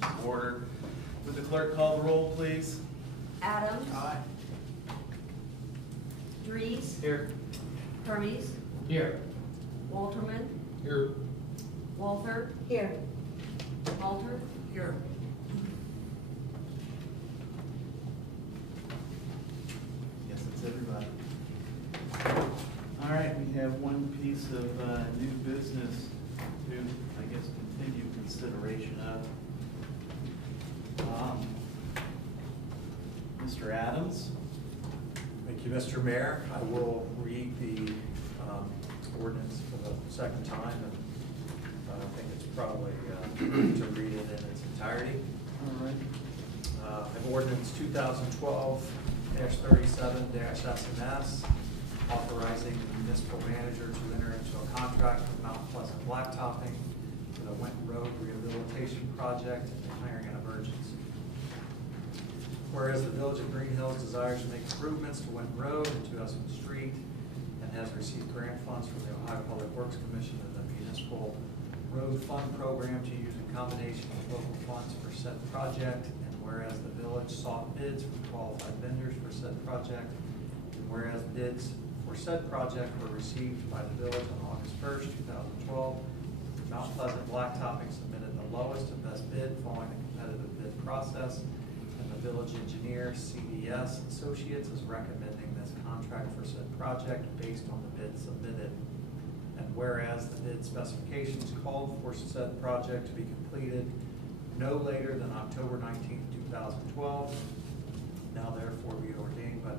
to order. Would the clerk call the roll, please? Adams. Aye. Dries. Here. Hermes. Here. Walterman. Here. Walther. Here. Walter. Here. Yes, it's everybody. All right, we have one piece of new business to, I guess, continue consideration of. Mr. Adams. Thank you, Mr. Mayor. I will read the ordinance for the second time, and I think it's probably good to read it in its entirety. All right. An ordinance 2012-37-SMS, authorizing the municipal manager to enter into a contract with Mount Pleasant Blacktopping for the Winton Road Rehabilitation Project and declaring an emergency. Whereas the Village of Greenhills desires to make improvements to Winton Road and 2 Street and has received grant funds from the Ohio Public Works Commission and the Municipal Road Fund Program to use in combination with local funds for said project, and whereas the village sought bids from qualified vendors for said project, and whereas bids for said project were received by the village on August 1st, 2012, Mount Pleasant Blacktopping submitted the lowest and best bid following the competitive bid process, and the village engineer, CDS Associates, is recommending this contract for said project based on the bid submitted. And whereas the bid specifications called for said project to be completed no later than October 19th, 2012, now therefore be ordained by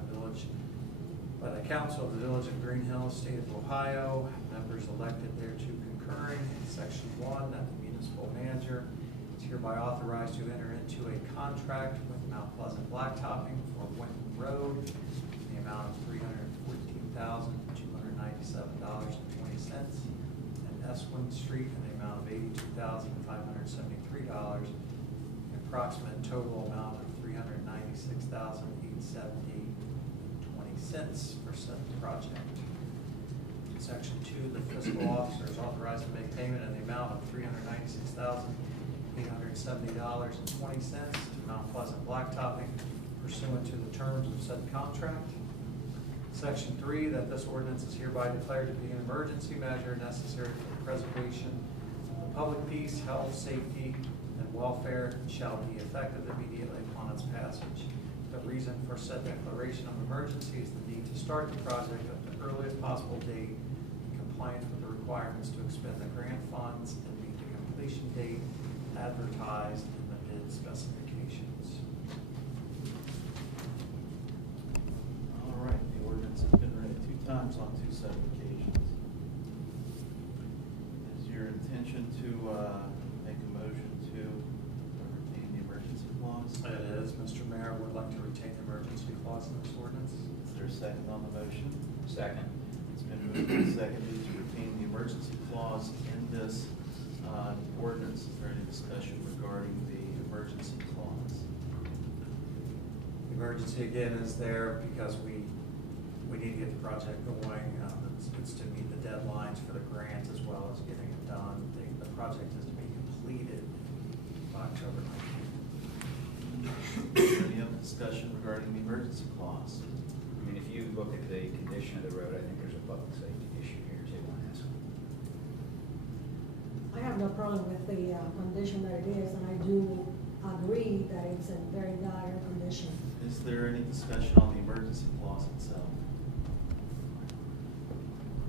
the Council of the Village of Greenhills, State of Ohio, members elected thereto concurring. Section 1, that the municipal manager is hereby authorized to enter into a contract with Mount Pleasant Blacktopping for Winton Road in the amount of $314,297.20, and Eswin Street in the amount of $82,573, an approximate total amount of $396,870.20 for said project. Section 2, the fiscal officer is authorized to make payment in the amount of $396,870.20 to Mount Pleasant Blacktopping pursuant to the terms of said contract. Section 3, that this ordinance is hereby declared to be an emergency measure necessary for the preservation of the public peace, health, safety, and welfare, and shall be effective immediately upon its passage. The reason for said declaration of emergency is the need to start the project at the earliest possible date in compliance with the requirements to expend the grant funds and meet the completion date advertised in the bid specifications. All right, the ordinance has been read 2 times on 2 separate occasions. Is your intention to make a motion to retain the emergency clause? It is, Mr. Mayor, would like to retain the emergency clause in this ordinance. Is there a second on the motion? Second. It's been moved and seconded to retain the emergency clause in this ordinance. Is there any discussion regarding the emergency clause? The emergency again is there because we need to get the project going. It's to meet the deadlines for the grant as well as getting it done. The project is to be completed by October 19th. Is there any other discussion regarding the emergency clause? I mean, if you look at the condition of the road, I think there's a public safety issue here too on this one. I have no problem with the condition that it is, and I do agree that it's in very dire condition. Is there any discussion on the emergency clause itself?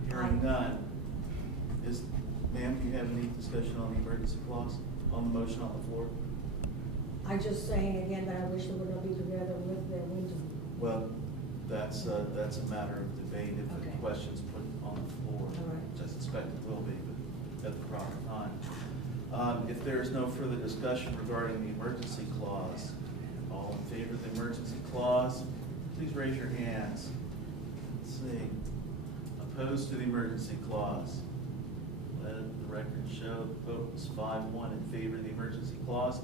Hearing none. Ma'am, do you have any discussion on the emergency clause on the motion on the floor? I'm just saying again that I wish it would not be together with the winter. Well, that's a matter of debate if the Okay. question's put on the floor. All right. Which I suspect it will be, but at the proper time. If there is no further discussion regarding the emergency clause, all in favor of the emergency clause, please raise your hands. Let's see. Opposed to the emergency clause? Let the record show the vote was 5-1 in favor of the emergency clause.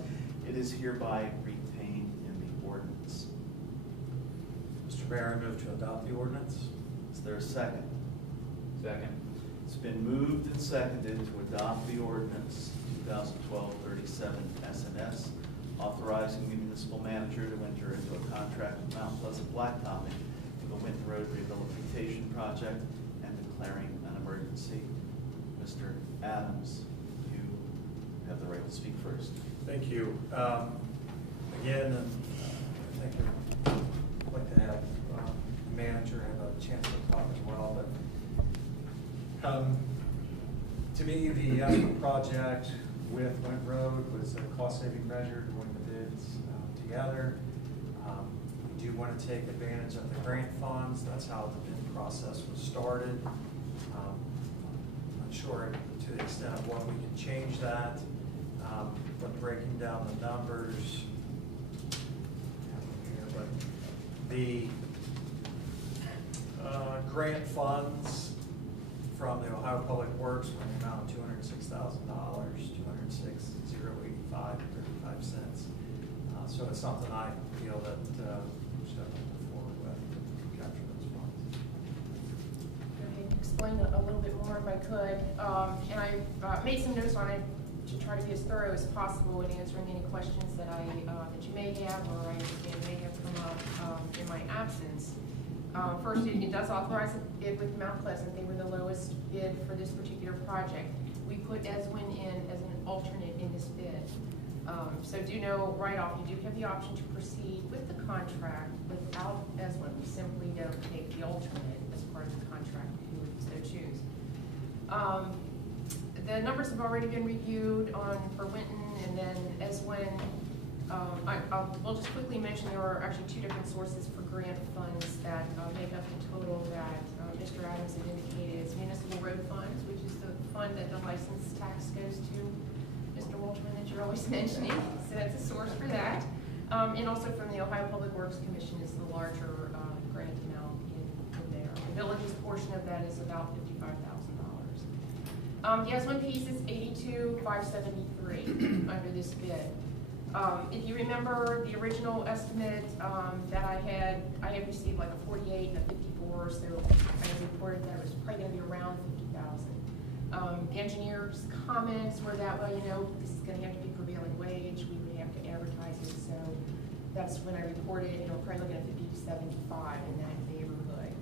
It is hereby retained in the ordinance. Mr. Mayor, I move to adopt the ordinance. Is there a second? Second. It's been moved and seconded to adopt the ordinance 2012-37 SNS, authorizing the municipal manager to enter into a contract with Mount Pleasant Blacktopping for the Winton Road Rehabilitation Project and declaring an emergency. Mr. Adams, you have the right to speak first. Thank you. Again, I think I'd like to have the manager have a chance to talk as well, but to me, the estimate project with Went Road was a cost-saving measure to win the bids together. We do want to take advantage of the grant funds. That's how the bid process was started. I'm not sure to the extent of what we can change that, but breaking down the numbers, but the grant funds from the Ohio Public Works were in the amount of $206,000, $206,085.35. So it's something I feel that we should have to move forward with to capture those funds. Okay, explain a little bit more if I could. And I made some notes on it to try to be as thorough as possible in answering any questions that that you may have or I understand may have come up in my absence. First, it does authorize a bid with Mount Pleasant. They were the lowest bid for this particular project. We put Eswin in as an alternate in this bid. So do know right off, you do have the option to proceed with the contract without Eswin. We simply don't take the alternate as part of the contract if you would so choose. The numbers have already been reviewed for Winton and then Eswin. We'll just quickly mention there are actually two different sources for grant funds that make up the total that Mr. Adams had indicated is municipal road funds, which is the fund that the license tax goes to, Mr. Walterman, that you're always mentioning. So that's a source for that. And also from the Ohio Public Works Commission is the larger grant amount in there. The village's portion of that is about $55,000. The S1 piece is $82,573 under this bid. If you remember the original estimate that I had received like a 48 and a 54, so I reported that it was probably going to be around 50,000. The engineer's comments were that, well, you know, this is going to have to be prevailing wage. We would have to advertise it, so that's when I reported, you know, probably looking at 50 to 75 in that neighborhood.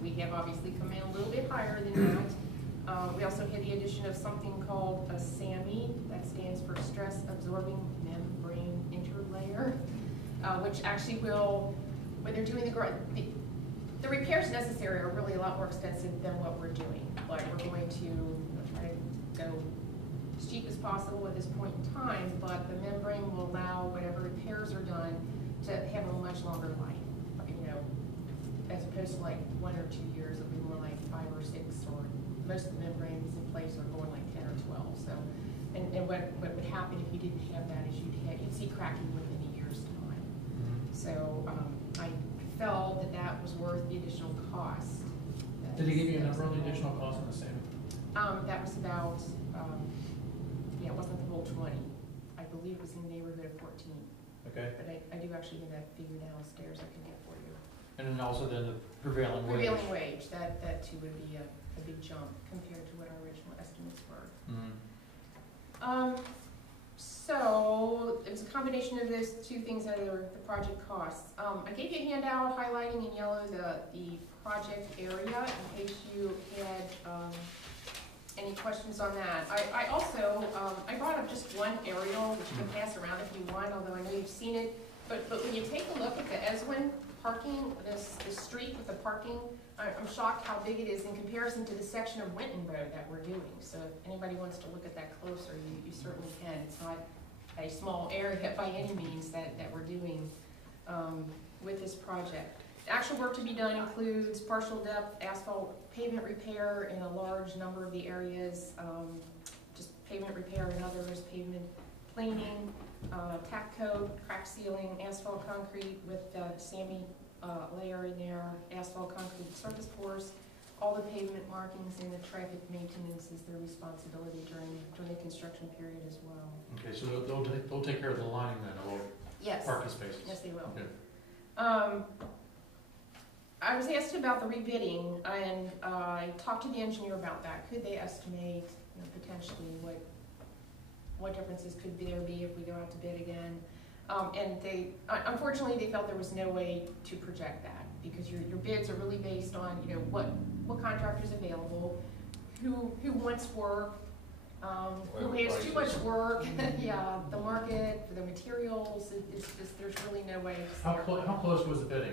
We have obviously come in a little bit higher than that. We also had the addition of something called a SAMI, that stands for Stress Absorbing Membrane Interlayer, which actually will, when they're doing the repairs necessary are really a lot more extensive than what we're doing. Like we're going to try to go as cheap as possible at this point in time, but the membrane will allow whatever repairs are done to have a much longer life. You know, as opposed to like 1 or 2 years, it'll be more like 5 or 6, or most of the membranes in place are going like 10 or 12. So, and what would happen if you didn't have that is you'd see cracking within a year's time. So I felt that was worth the additional cost. Did he give you a number on the additional cost on the same? That was about, yeah, it wasn't the whole 20. I believe it was in the neighborhood of 14. Okay. But I do actually have that figure downstairs I can get for you. And then also then the prevailing wage. Prevailing wage, that too would be a big jump compared to what our original estimates were. So it's a combination of those two things that are the project costs. I gave you a handout highlighting in yellow the project area in case you had any questions on that. I also I brought up just one aerial which you can pass around if you want, although I know you've seen it. But when you take a look at the Eswin parking, this street with the parking, I'm shocked how big it is in comparison to the section of Winton Road that we're doing. So if anybody wants to look at that closer, you certainly can. It's not a small area by any means that we're doing with this project. The actual work to be done includes partial depth asphalt pavement repair in a large number of the areas, just pavement repair in others, pavement planing, tack coat, crack sealing, asphalt concrete with SAMI layer in there, asphalt concrete surface pours. All the pavement markings and the traffic maintenance is their responsibility during the construction period as well. Okay, so they'll take care of the lining then, of all Yes. parking spaces? Yes, they will. Okay. I was asked about the rebidding, and I talked to the engineer about that. Could they estimate, potentially what what differences could there be if we go out to bid again. And they, unfortunately, they felt there was no way to project that, because your bids are really based on, you know, what contractor's available, who wants work, who has too much work, yeah, the market, for the materials, it's just, there's really no way to How close was the bidding?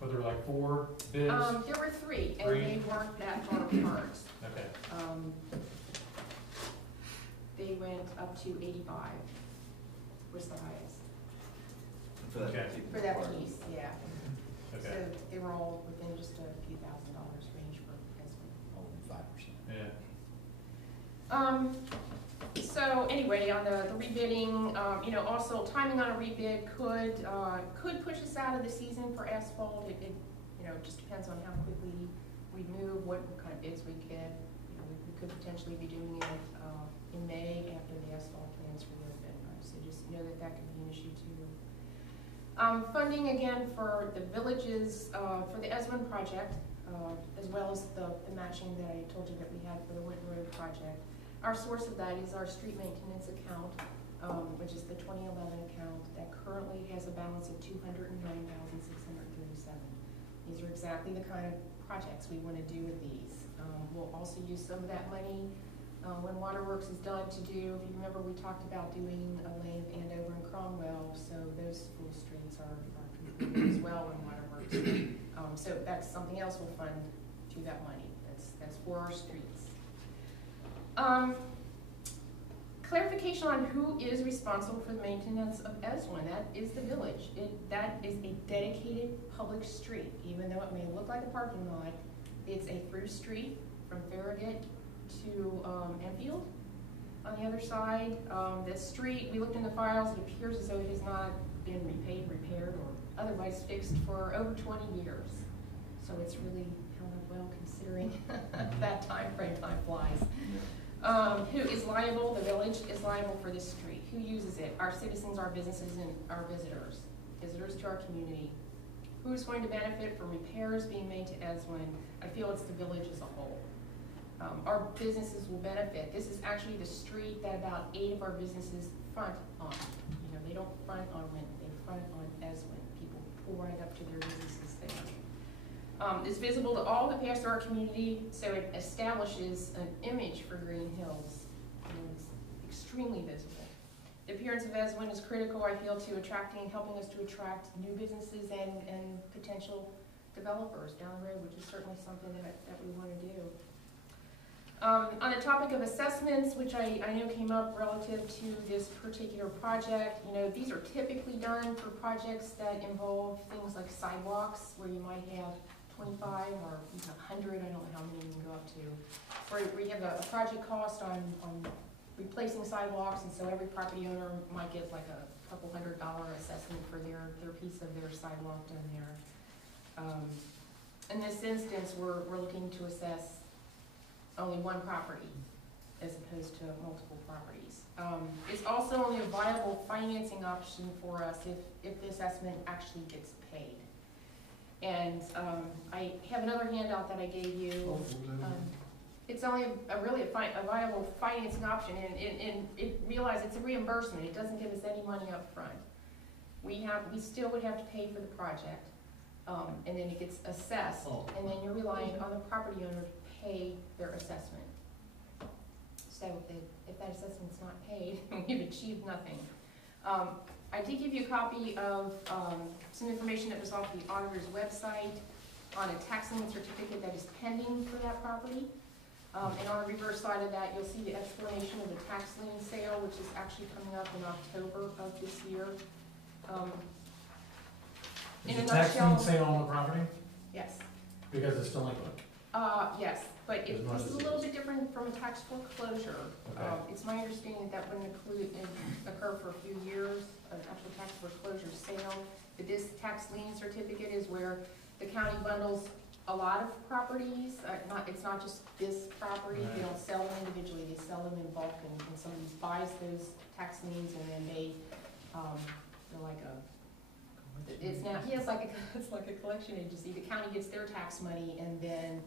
Were there like 4 bids? There were 3, and they weren't that far apart. Okay. They went up to 85, was the highest, For that Okay. particular for that part. piece, yeah. So Okay. they were all within just a few $1,000s range for estimate. More than 5%. Yeah. So anyway, on the rebidding, you know, also timing on a rebid could push us out of the season for asphalt. It you know, just depends on how quickly we move, what kind of bids we get. You know, we could potentially be doing it in May after the asphalt plants reopen. So just know that that could be an issue too. Funding again for the villages, for the Esmond project, as well as the matching that I told you that we had for the Winton Road project. Our source of that is our street maintenance account, which is the 2011 account that currently has a balance of $209,637. These are exactly the kind of projects we want to do with these. We'll also use some of that money when Waterworks is done to do. If you remember, we talked about doing a lane of Andover and Cromwell, so those full streets are completed as well when Waterworks. So that's something else we'll fund through that money. That's for our streets. Clarification on who is responsible for the maintenance of Eswin. That is the village. That is a dedicated public street. Even though it may look like a parking lot, it's a through street from Farragut to Enfield. On the other side, the street, we looked in the files, it appears as though it has not been repaid, repaired, or otherwise fixed for over 20 years. So it's really held up well considering that time frame. Time flies. Who is liable? The village is liable for this street. Who uses it? Our citizens, our businesses, and our visitors. Visitors to our community. Who is going to benefit from repairs being made to Eswin? I feel it's the village as a whole. Our businesses will benefit. This is actually the street that about 8 of our businesses front on. You know, they don't front on Winton, they front on Eswin. People pull right up to their businesses there. It's visible to all that pass through our community, so it establishes an image for Greenhills. It's extremely visible. The appearance of Eswin is critical, I feel, to helping us to attract new businesses and potential developers down the road, which is certainly something that we want to do. On the topic of assessments, which I know came up relative to this particular project, you know, these are typically done for projects that involve things like sidewalks, where you might have 25 or 100, I don't know how many you can go up to, where you have a project cost on replacing sidewalks, and so every property owner might get like a couple $100 assessment for their piece of their sidewalk done there. In this instance, we're looking to assess only one property as opposed to multiple properties. It's also only a viable financing option for us if the assessment actually gets paid. And I have another handout that I gave you. It's only really a viable financing option, and realize it's a reimbursement. It doesn't give us any money up front. We still would have to pay for the project, and then it gets assessed, and then you're relying on the property owner to pay their assessment. So if that assessment's not paid, we've achieved nothing. I did give you a copy of some information that was off the auditor's website on a tax lien certificate that is pending for that property. And on the reverse side of that, you'll see the explanation of the tax lien sale, which is actually coming up in October of this year. Is the tax lien sale on the property? Yes. Because it's delinquent. Yes, but As much this is as a it little is. bit different from a tax foreclosure. Okay. It's my understanding that wouldn't occur for a few years, an actual tax foreclosure sale. But this tax lien certificate is where the county bundles a lot of properties. It's not just this property. They don't sell them individually. They sell them in bulk, and somebody buys those tax liens, and then they're like a. It's like a collection agency. The county gets their tax money, and then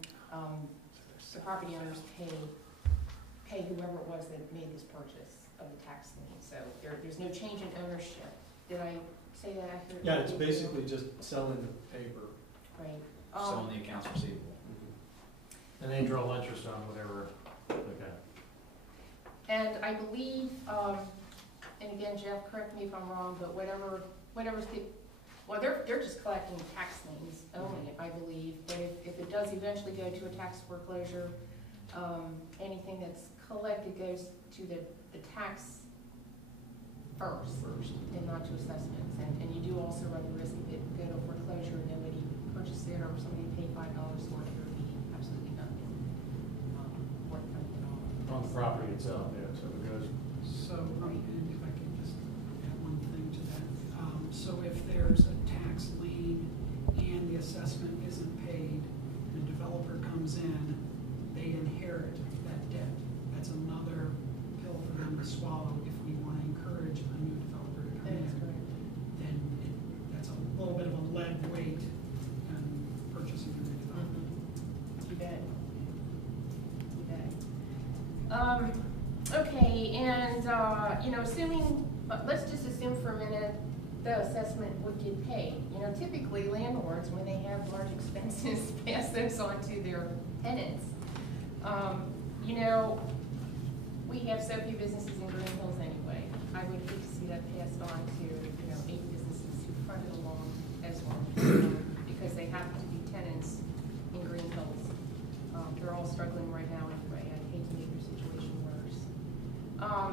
the property owners pay whoever it was that made this purchase. of the tax lien. So there's no change in ownership. Did I say that accurately? Yeah, it's basically just selling the paper. Right. Selling the accounts receivable. And they draw interest on whatever, okay. And I believe, and again, Jeff, correct me if I'm wrong, but whatever's the, well, they're just collecting tax liens only, I believe. But if it does eventually go to a tax foreclosure, anything that's collected goes to the tax first and not to assessments. And you do also run the risk of it go to foreclosure and nobody purchase it, or somebody pay $5 for it, there would be absolutely nothing forthcoming at all. On the property itself, yeah, so it goes. So, and if I could just add one thing to that. So if there's a tax lien and the assessment isn't paid, and a developer comes in, they inherit that debt. That's another pill for them to swallow if we want to encourage a new developer to come That is in. correct. Then that's a little bit of a lead weight in purchasing a new development. You bet. You bet. Okay, and, assuming, let's just assume for a minute the assessment would get paid. Typically landlords, when they have large expenses, pass those on to their tenants. We have so few businesses in Greenhills anyway. I would hate to see that passed on to, 8 businesses who fronted along as well, because they happen to be tenants in Greenhills. They're all struggling right now anyway. I'd hate to make their situation worse.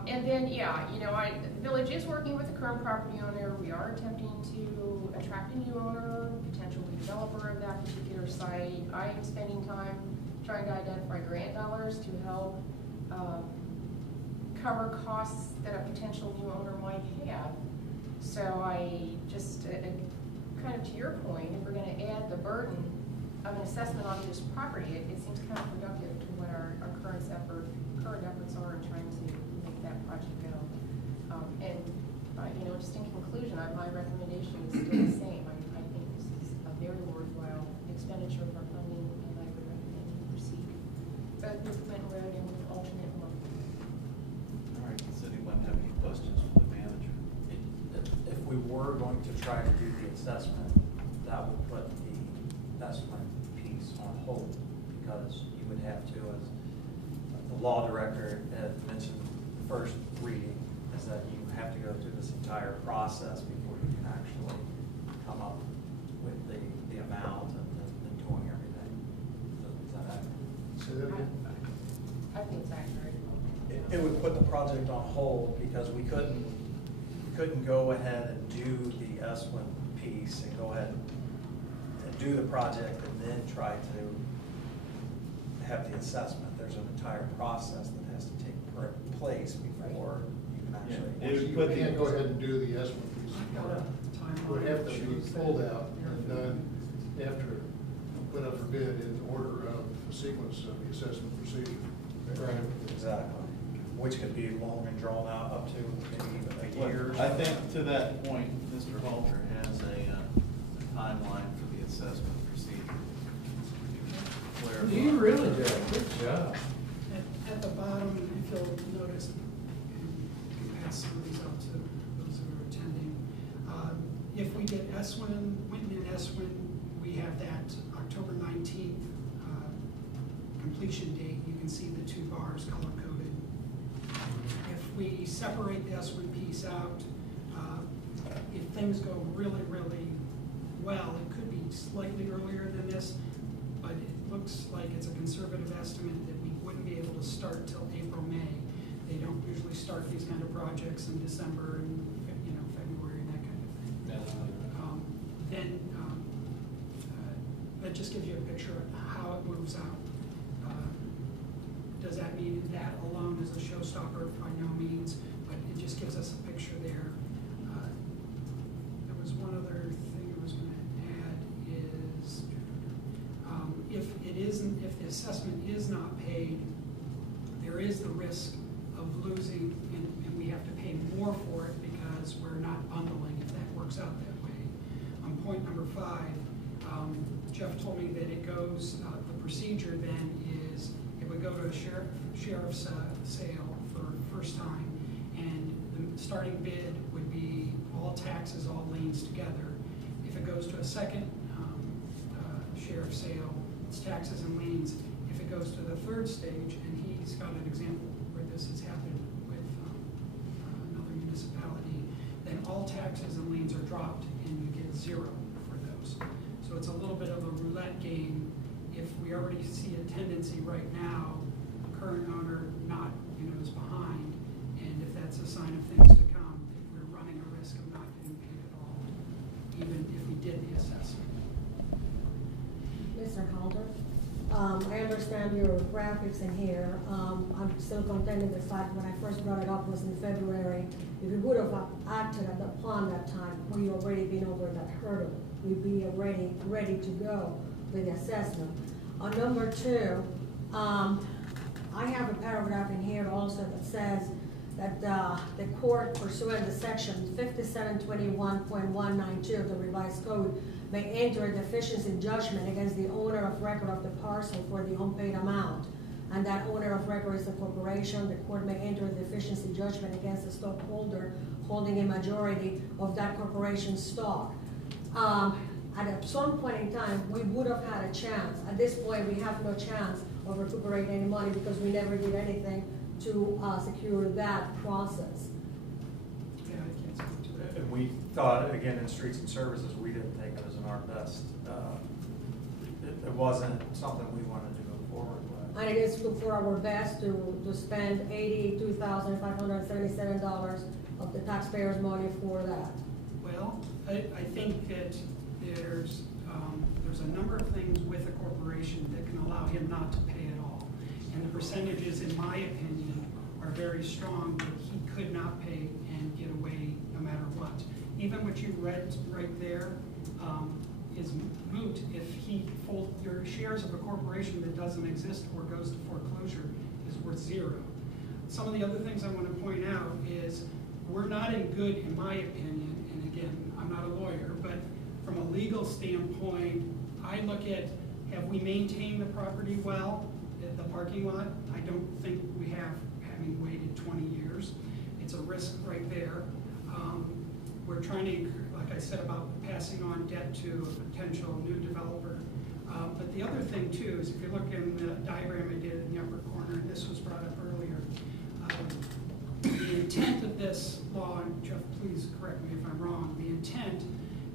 And then, the village is working with the current property owner. We are attempting to attract a new owner, potential redeveloper of that particular site. I am spending time trying to identify grant dollars to help cover costs that a potential new owner might have. So I just, kind of to your point, if we're going to add the burden of an assessment onto this property, it seems counterproductive to what our current efforts are in trying to make that project go. Just in conclusion, my recommendation is still the same. I think this is a very worthwhile expenditure of our funding, and I would recommend you proceed both with Clinton Road and with alternate one. All right, does anyone have any questions for the manager? If we were going to try to do the assessment, that would put the investment piece on hold, because you would have to, as the law director had mentioned, the first reading is that you have to go through this entire process before you can actually come up with the amount and doing everything. Is that accurate? Say that again? I think it's accurate. It would put the project on hold, because we couldn't go ahead and do the S1 piece and go ahead and do the project and then try to have the assessment. There's an entire process that has to take place before you can actually. Yeah. You can't go ahead and do the S1 piece. It would have to be pulled out and done after, put up for bid in order of the sequence of the assessment procedure. Right. Exactly. Which could be long and drawn out up to maybe even a year. I think to that point, Mr. Halter has a timeline for the assessment procedure. Do you really, Jeff? Good job. At the bottom, if you'll notice, you can pass some of these out to those who are attending. If we get Eswin, Winton and Eswin, we have that October 19th completion date. You can see the 2 bars color-coded. If we separate the Eswin piece out, if things go really, really well, it could be slightly earlier than this, but it looks like it's a conservative estimate that we wouldn't be able to start till April, May. They don't usually start these kind of projects in December and February and that kind of thing. That just gives you a picture of how it moves out. Does that mean that alone is a showstopper? By no means, but it just gives us a picture there. There was one other thing I was going to add is, if the assessment is not paid, there is the risk of losing, and we have to pay more for it because we're not bundling, if that works out that way. On point number 5, Jeff told me that it goes, the procedure then is, it would go to a sheriff's sale for first time, and the starting bid would be all taxes, all liens together. If it goes to a second share of sale, it's taxes and liens. If it goes to the third stage, and he's got an example where this has happened with another municipality, then all taxes and liens are dropped and you get 0 for those. So it's a little bit of a roulette game. If we already see a tendency right now, current owner not, is behind, and if that's a sign of things to come, we're running a risk of not getting paid at all, even if we did the assessment. Mr. Halter, I understand your graphics in here. I'm still contending the fact when I first brought it up was in February. If we would have acted upon that time, we already been over that hurdle. We'd be already ready to go with the assessment. On number 2, I have a paragraph in here also that says that the court pursuant to section 5721.192 of the revised code may enter a deficiency judgment against the owner of record of the parcel for the unpaid amount. And that owner of record is the corporation. The court may enter a deficiency judgment against the stockholder holding a majority of that corporation's stock. At some point in time, we would have had a chance. At this point, we have no chance of recuperating any money because we never did anything to secure that process. Yeah, I can't speak to that. And we thought, again, in streets and services, we didn't take it as in our best. It wasn't something we wanted to go forward with. And it is for our best to spend $82,577 of the taxpayers' money for that. Well, I think that there's a number of things with a corporation that can allow him not to pay at all. And the percentages, in my opinion, are very strong that he could not pay and get away no matter what. Even what you read right there is moot if your shares of a corporation that doesn't exist or goes to foreclosure is worth 0. Some of the other things I want to point out is we're not in good, in my opinion, and again, I'm not a lawyer, but from a legal standpoint, I look at, have we maintained the property well, the parking lot? I don't think we have, having waited 20 years. It's a risk right there. We're trying to, like I said, about passing on debt to a potential new developer. But the other thing too is if you look in the diagram I did in the upper corner, and this was brought up earlier, the intent of this law, and Jeff, please correct me if I'm wrong, the intent,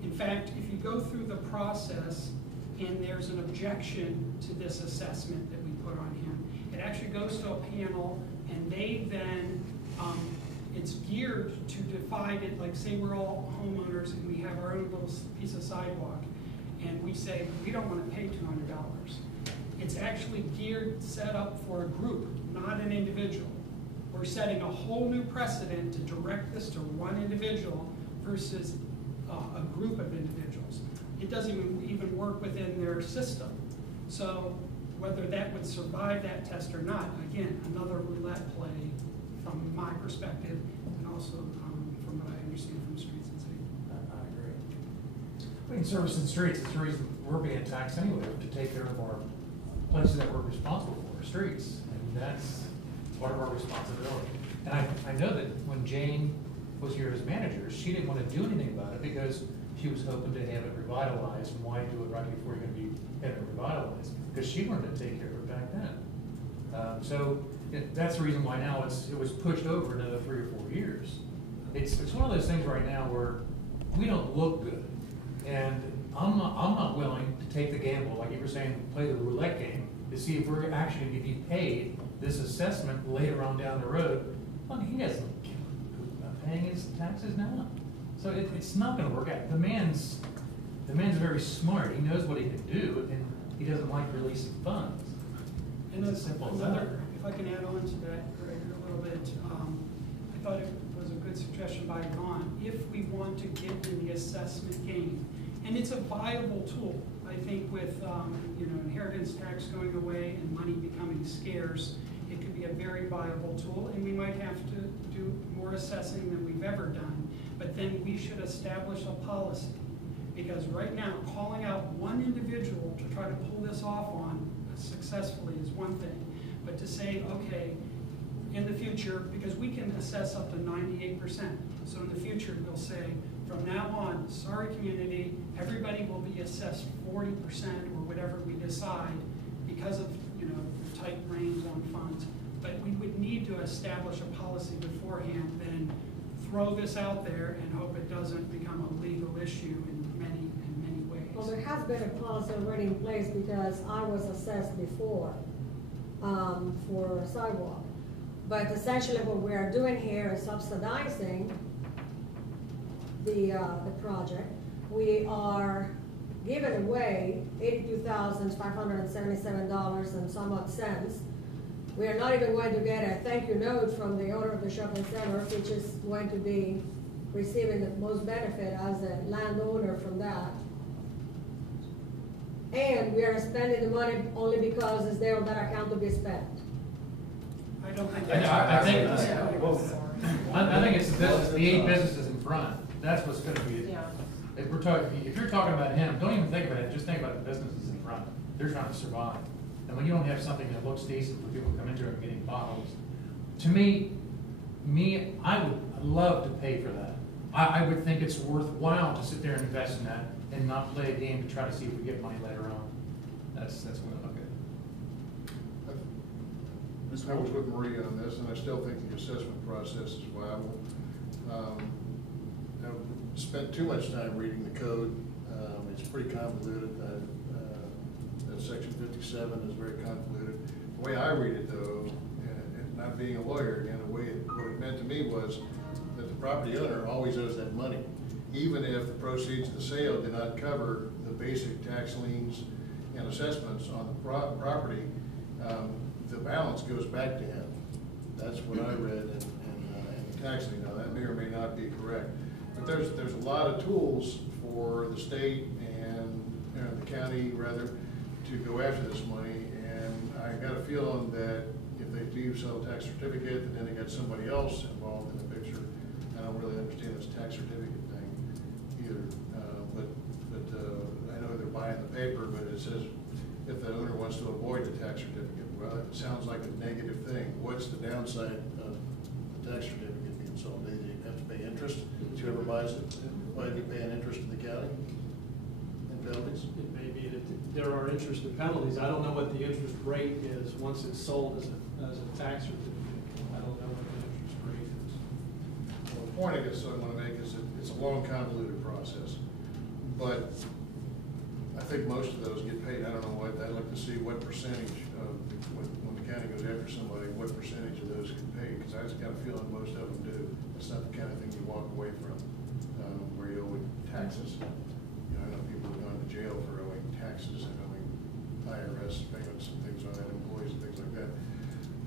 in fact, if you go through the process and there's an objection to this assessment that we put on him, it actually goes to a panel and they then, it's geared to divide it, like say we're all homeowners and we have our own little piece of sidewalk and we say, we don't want to pay $200. It's actually geared, set up for a group, not an individual. We're setting a whole new precedent to direct this to one individual versus a group of individuals. It doesn't even work within their system. So whether that would survive that test or not, again, another roulette play from my perspective and also from what I understand from Streets and City. I agree. In service and streets, it's the reason we're being taxed anyway, to take care of our places that we're responsible for, streets. And that's part of our responsibility. And I know that when Jane was here as manager, she didn't want to do anything about it because she was hoping to have it revitalized. And why do it right before you're going to be having it revitalized? Because she wanted to take care of it back then. That's the reason why now it was pushed over another 3 or 4 years. It's one of those things right now where we don't look good. And I'm not willing to take the gamble, like you were saying, play the roulette game to see if we're actually going to be paid this assessment later on down the road. Well, he doesn't care about paying his taxes now. So it's not going to work out. The man's very smart. He knows what he can do, and he doesn't like releasing funds. And it's as simple as that. if I can add on to that, Greg, a little bit, I thought it was a good suggestion by Yvonne. If we want to get in the assessment game, and it's a viable tool, I think with inheritance tax going away and money becoming scarce, it could be a very viable tool, and we might have to do more assessing than we've ever done. But then we should establish a policy, because right now, calling out one individual to try to pull this off on successfully is one thing, but to say, okay, in the future, because we can assess up to 98%. So in the future, we'll say, from now on, sorry community, everybody will be assessed 40% or whatever we decide because of, you know, the tight reins on funds. But we would need to establish a policy beforehand, then throw this out there and hope it doesn't become a legal issue in many ways. Well, there has been a policy already in place because I was assessed before for sidewalk. But essentially what we are doing here is subsidizing the project. We are giving away $82,577 and some odd cents. We are not even going to get a thank you note from the owner of the shopping center, which is going to be receiving the most benefit as a landowner from that. And we are spending the money only because it's there on that account to be spent. I don't think I that's. think, I think it's the business, the 8 businesses in front, that's what's gonna be. Yeah. If we're talking, if you're talking about him, don't even think about it, just think about the businesses in front. They're trying to survive. And when you don't have something that looks decent for people to come into it and getting bottles, to me, I would love to pay for that. I would think it's worthwhile to sit there and invest in that and not play a game to try to see if we get money later on. That's what I look at. I was with Maria on this, and I still think the assessment process is viable. I've spent too much time reading the code. It's pretty convoluted. That section 57 is very convoluted. The way I read it, though, and not being a lawyer, again, what it meant to me was that the property owner always owes that money, even if the proceeds of the sale did not cover the basic tax liens and assessments on the property. The balance goes back to him. That's what I read in the tax lien. Now, that may or may not be correct. But there's a lot of tools for the state and the county, rather, to go after this money. And I got a feeling that if they do sell a tax certificate, and then they got somebody else involved in the picture, I don't really understand this tax certificate thing either. But I know they're buying the paper, but it says if the owner wants to avoid the tax certificate. Well, it sounds like a negative thing. What's the downside of the tax certificate being sold? Do you have to pay interest? Whoever buys it, why do you pay an interest to the county and penalties? It may be that there are interest and penalties. I don't know what the interest rate is once it's sold as a tax certificate. I don't know what the interest rate is. Well, the point I guess I want to make is that it's a long, convoluted process. But I think most of those get paid. I don't know what, I'd like to see what percentage of, when the county goes after somebody, what percentage of those get paid, because I just got a feeling most of them do. It's not the kind of thing you walk away from, where you owe taxes. You know, I know people have gone to jail for owing taxes and owing IRS payments and things on that, employees and things like that.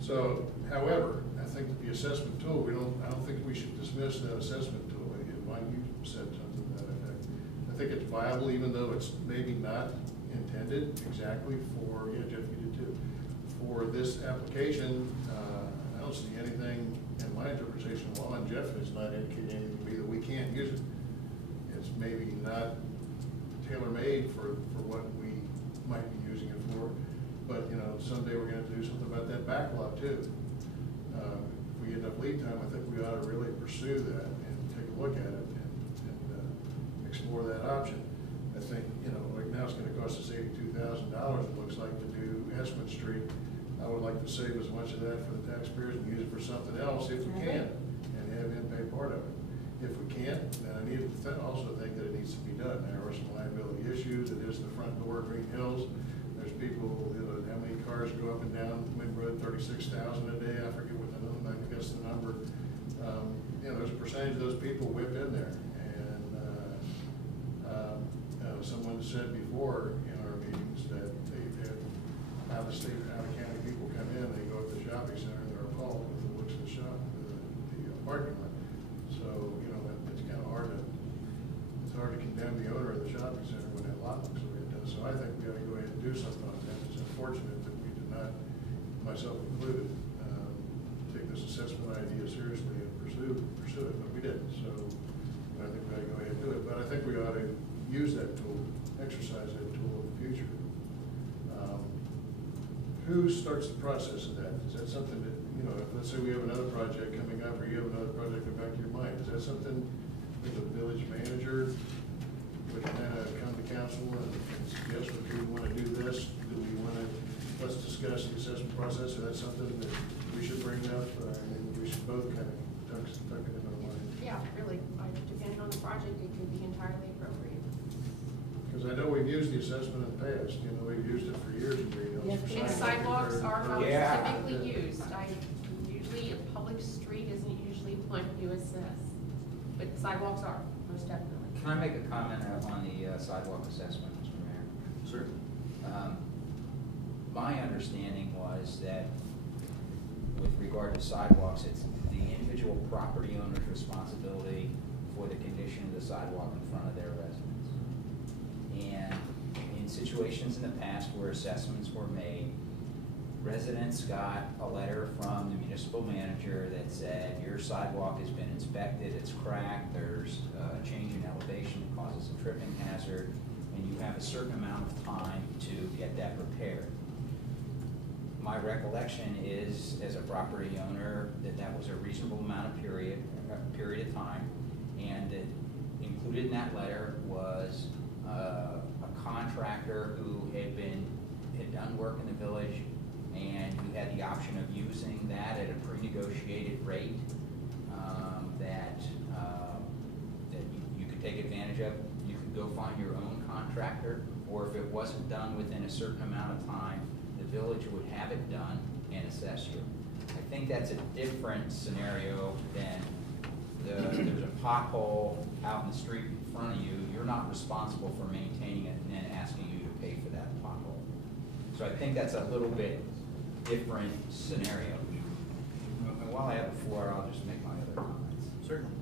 So, however, I think the assessment tool, I don't think we should dismiss that assessment tool. Why you said something to that effect. I think it's viable, even though it's maybe not intended exactly for, yeah, Jeff, you did too, for this application. I don't see anything in my interpretation of law, and Jeff has not indicated anything to me that we can't use it. It's maybe not tailor-made for what we might be using it for, but you know, someday we're going to do something about that backlot too. If we get enough lead time, I think we ought to really pursue that and take a look at it and explore that option. I think, you know, like now it's going to cost us $82,000, it looks like, to do Esmond Street. I would like to save as much of that for the taxpayers and use it for something else if we can, and have him pay part of it. If we can't, then I need to also think that it needs to be done. There are some liability issues. It is the front door of Greenhills. There's people, you know, how many cars go up and down Wind Road, 36,000 a day. I forget what the number, I guess the number. You know, there's a percentage of those people whip in there. And someone said before in our meetings that they had out of state, out of county people come in, they go to the shopping center and they're appalled with the looks of the shop, the parking lot. So, you know, it's kind of hard to condemn the owner of the shopping center when that lot looks the way it does. So I think we ought to go ahead and do something on that. It's unfortunate that we did not, myself included, take this assessment idea seriously and pursue it, but we didn't. So I think we ought to go ahead and do it. But I think we ought to use that tool, exercise that tool in the future. Who starts the process of that? Is that something that you know, if, let's say we have another project coming up, or you have another project in the back of your mind, is that something that the village manager would kind of come to council and suggest, okay, we want to do this, do we want to, let's discuss the assessment process, or that's something that we should bring up, I mean, we should both kind of tuck it in our mind. Yeah, really, depending on the project, it could be entirely appropriate. Because I know we've used the assessment in the past, you know, we've used it for years in Greenhills. Yes, for we And have. sidewalks are how it's Yeah. typically used. Usually a public street isn't usually one you assess, but sidewalks are, most definitely. Can I make a comment on the sidewalk assessment, Mr. Mayor? Sure. My understanding was that with regard to sidewalks, it's the individual property owner's responsibility for the condition of the sidewalk in front of their residence. And in situations in the past where assessments were made, residents got a letter from the municipal manager that said, your sidewalk has been inspected, it's cracked, there's a change in elevation that causes a tripping hazard, and you have a certain amount of time to get that repaired. My recollection is, as a property owner, that was a reasonable amount of period of time, and that included in that letter was a contractor who had done work in the village, and you had the option of using that at a pre-negotiated rate that you could take advantage of. You could go find your own contractor, or if it wasn't done within a certain amount of time, the village would have it done and assess you. I think that's a different scenario than there's a pothole out in the street in front of you. You're not responsible for maintaining it and then asking you to pay for that pothole. So I think that's a little bit different scenario. And while I have the floor, I'll just make my other comments. Certainly.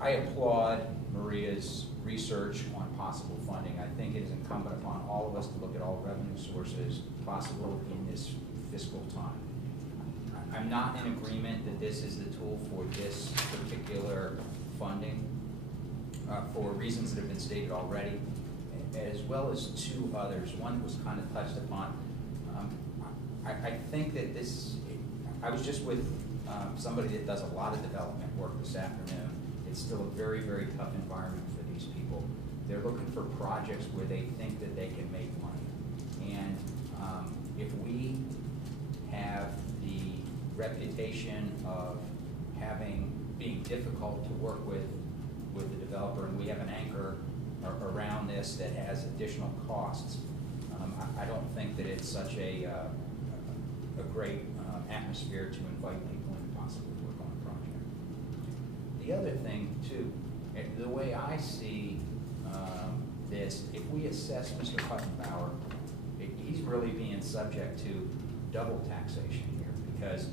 I applaud Maria's research on possible funding. I think it is incumbent upon all of us to look at all revenue sources possible in this fiscal time. I'm not in agreement that this is the tool for this particular funding for reasons that have been stated already, as well as two others. One that was kind of touched upon. I think that this, I was just with somebody that does a lot of development work this afternoon. It's still a very, very tough environment for these people. They're looking for projects where they think that they can make money. And if we have the reputation of being difficult to work with the developer, and we have an anchor around this that has additional costs, I don't think that it's such a great atmosphere to invite people in to possibly work on a project. The other thing too, the way I see this, if we assess Mr. Huttenbauer, he's really being subject to double taxation here, because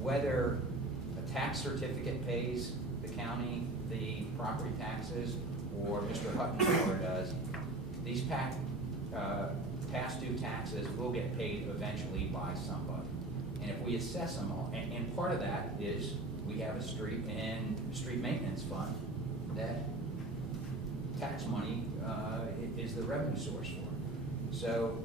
whether a tax certificate pays the county the property taxes or Mr. Huttenbauer does, these past due taxes will get paid eventually by somebody. And if we assess them all, and part of that is we have a street maintenance fund that tax money is the revenue source for. So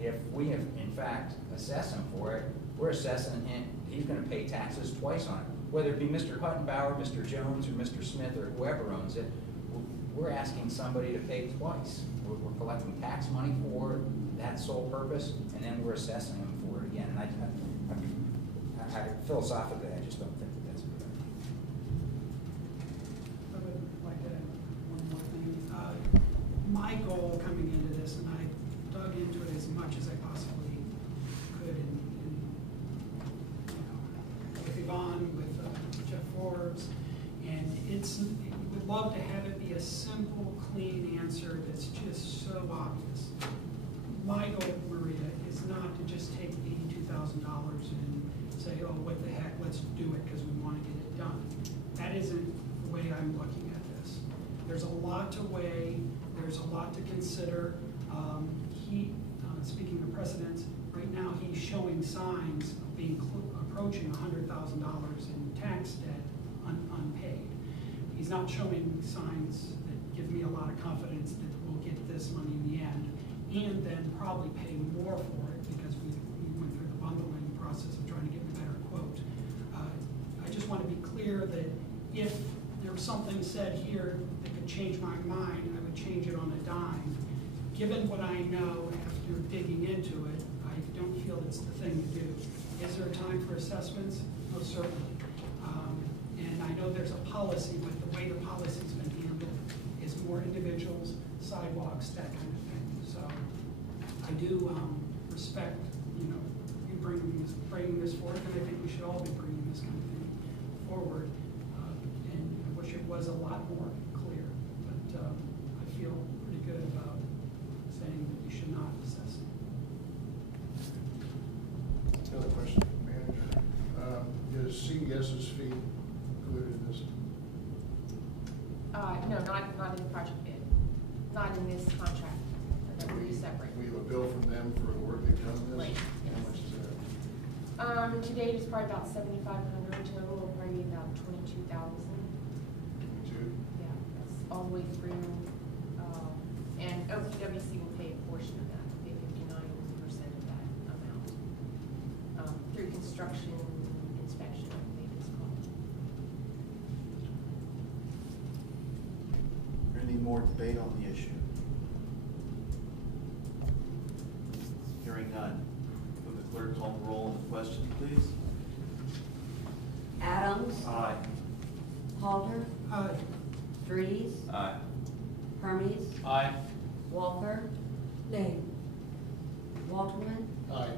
if we have in fact assessed him for it, we're assessing him, he's gonna pay taxes twice on it. Whether it be Mr. Huttenbauer, Mr. Jones, or Mr. Smith, or whoever owns it, we're asking somebody to pay twice. We're collecting tax money for that sole purpose, and then we're assessing them for it again. And I philosophically, I just don't think that that's a good idea. I would like to add one more thing. My goal coming into this, and I dug into it as much as I possibly could with Yvonne, with Jeff Forbes, and we'd love to have it be a simple, clean answer that's just so obvious. My goal, Maria, is not to just take $82,000 and say, oh, what the heck, let's do it because we want to get it done. That isn't the way I'm looking at this. There's a lot to weigh, there's a lot to consider. Speaking of precedents, right now he's showing signs of approaching $100,000 in tax debt unpaid. He's not showing signs that give me a lot of confidence that we'll get this money in the end, and then probably pay more for it because we went through the bundling process of trying to get a better quote. I just want to be clear that if there was something said here that could change my mind, I would change it on a dime. Given what I know after digging into it, I don't feel it's the thing to do. Is there a time for assessments? Most certainly. And I know there's a policy, but the way the policy's been handled is more individuals, sidewalks, that kind of thing. So I do respect, you bringing this forward, and I think we should all be bringing this kind of thing forward. And I wish it was a lot more clear, but I feel pretty good about saying that you should not assess it. Another question, manager. Is CES's fee included in this? No, not in the project bid, not in this contract, that will be separate. We have a bill from them for the work they've done in this? Right, yes. How much is that? To date, it's probably about 7,500 total, it'll probably be about 22,000. 22? Yeah, that's all the way through, and OPWC will pay a portion of that, pay 59% of that amount, through construction inspection, I believe it's called. Any more debate on the issue? Hearing none. Will the clerk call the roll on the question, please? Adams. Aye. Halter. Aye. Freeze. Aye. Hermes. Aye. Walther. Nay. Walterman. Aye.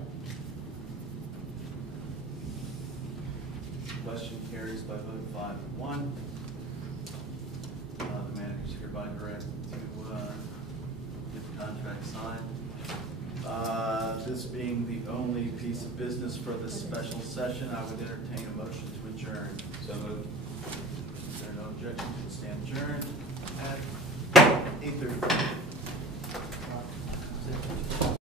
Question carries by vote 5-1. The manager is hereby directed to get the contract signed. This being the only piece of business for this special session, I would entertain a motion to adjourn. So moved. Is there no objection to stand adjourned at 8:30?